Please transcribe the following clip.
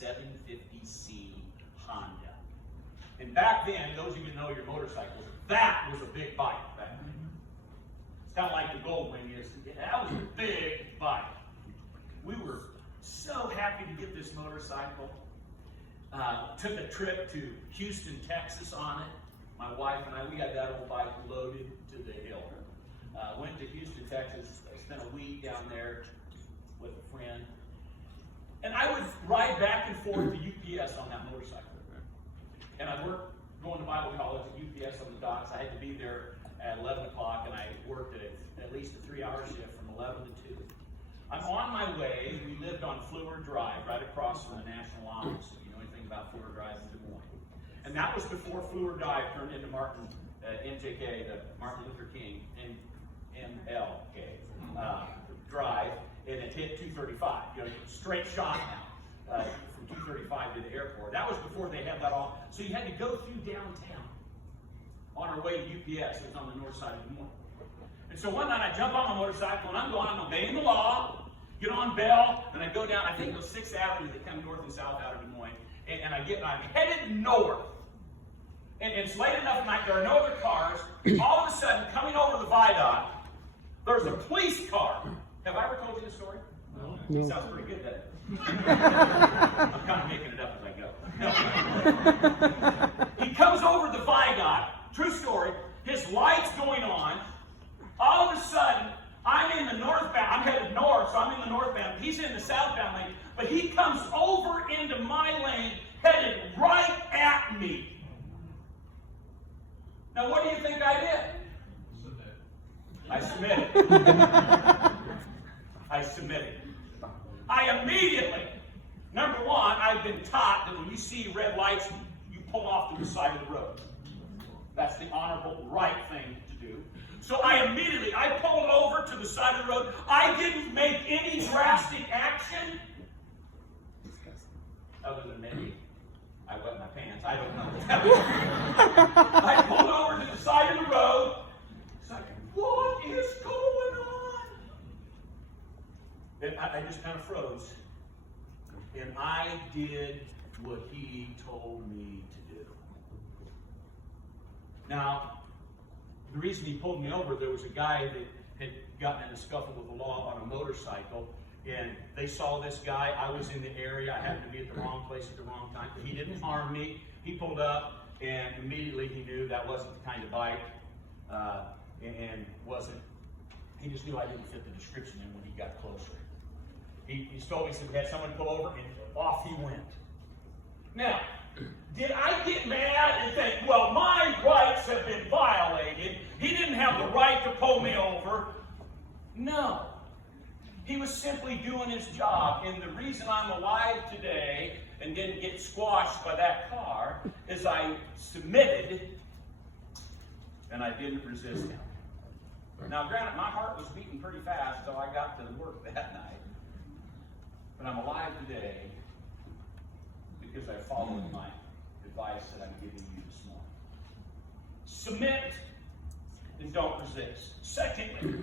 750C Honda. And back then, those of you who know your motorcycles, that was a big bike back then. It's kind of like the Goldwing is. That was a big bike. We were so happy to get this motorcycle. Took a trip to Houston, Texas on it. My wife and I, we had that old bike loaded to the hill. Went to Houston, Texas. I spent a week down there with a friend. And I would ride back and forth to UPS on that motorcycle. And I worked going to Bible college at UPS on the docks. I had to be there at 11 o'clock, and I worked at least a 3-hour shift from 11 to 2. I'm on my way. We lived on Fleur Drive, right across from the National Office. If you know anything about Fleur Drive in Des Moines. And that was before Fleur Drive turned into MJK, the Martin Luther King, MLK Drive, and it hit 235. You know, straight shot now from 235 to the airport. That was before they had that all. So you had to go through downtown on our way to UPS. It was on the north side of Des Moines. And so one night I jump on my motorcycle and I'm going, I'm obeying the law, get on Bell, and I go down, I think it was 6th Avenue that come north and south out of Des Moines, and I'm headed north. And it's late enough at night, there are no other cars. All of a sudden, coming over the viaduct, there's a police car. Have I ever told you this story? No. It sounds pretty good, doesn't it? I'm kind of making it up as I go. He comes over the viaduct, true story, his light's going on. All of a sudden, I'm in the northbound, I'm headed north, so I'm in the northbound, he's in the southbound lane, but he comes over into my lane, headed right at me. Now what do you think I did? I submitted. I submitted. I immediately, number one, I've been taught that when you see red lights, you pull off to the side of the road. That's the honorable, right thing to do. So I pulled over to the side of the road. I didn't make any drastic action. Other than maybe I wet my pants. I don't know. I pulled over to the side of the road. It's like, what is going on? And I just kind of froze. And I did what he told me to do. Now, the reason he pulled me over, there was a guy that had gotten in a scuffle with the law on a motorcycle, and they saw this guy. I was in the area. I happened to be at the wrong place at the wrong time. He didn't harm me. He pulled up, and immediately he knew that wasn't the kind of bike, and wasn't. He just knew I didn't fit the description in when he got closer. He told me, he said, we had someone pull over, and off he went. Now, did I get mad and think, well, my rights have been violated. He didn't have the right to pull me over. No. He was simply doing his job. And the reason I'm alive today and didn't get squashed by that car is I submitted and I didn't resist him. Now, granted, my heart was beating pretty fast until I got to work that night. But I'm alive today because I followed my advice that I'm giving you this morning. Submit and don't resist. Secondly,